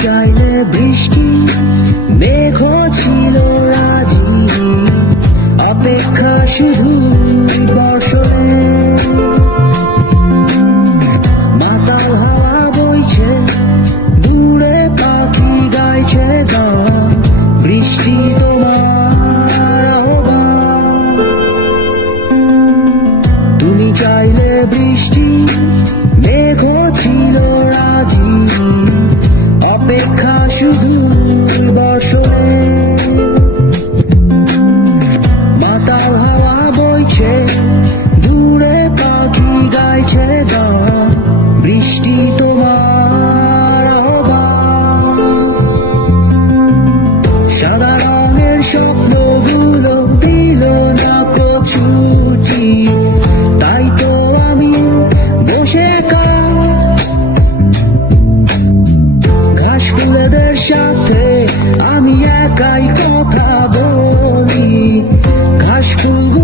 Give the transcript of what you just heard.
চাইলে বৃষ্টি মেঘ ছিল রাজি, অপেক্ষা শুধু বর্ষণে। মাতাল হাওয়া বইছে, দূরে পাখি গাইছে গান, বৃষ্টি তোমার আহ্বান। তুমি চাইলে বৃষ্টি মেঘ ছিল রাজি, অপেক্ষা শুধু বর্ষণে। মাতাল হাওয়া বইছে, দূরে পাখি গাইছে গান, বৃষ্টি তোমার আহ্বান। সাদা রঙের স্বপ্নগুলো দিল না প্রছুটি, তাই তো আমি বসে ঘাস ফুলেদের সাথে আমি একাই কথা বলি। ঘাস ফুল